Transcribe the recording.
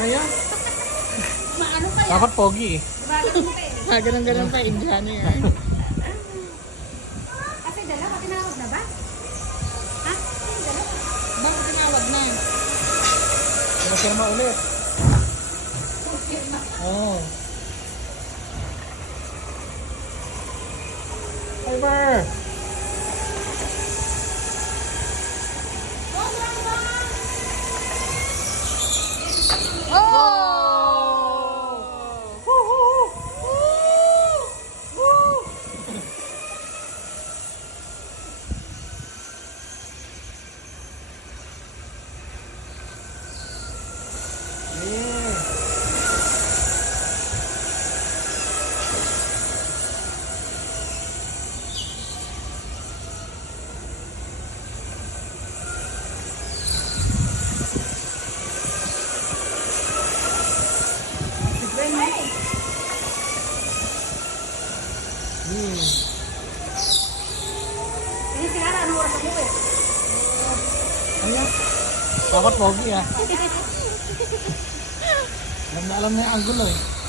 Kaya? Maano pa yan? Dapat pogi eh. Diba ganun pa eh. Ganun-ganun pa, Indiano yan. Kasi dala, tinawag na ba? Ha? Dala? Bakit tinawag na? Pinapirma ulit. Oo. Fiber! Hindi sila na, anong oras mo eh? Ayan. Dapat pogi ah. Alam na yung angulo eh.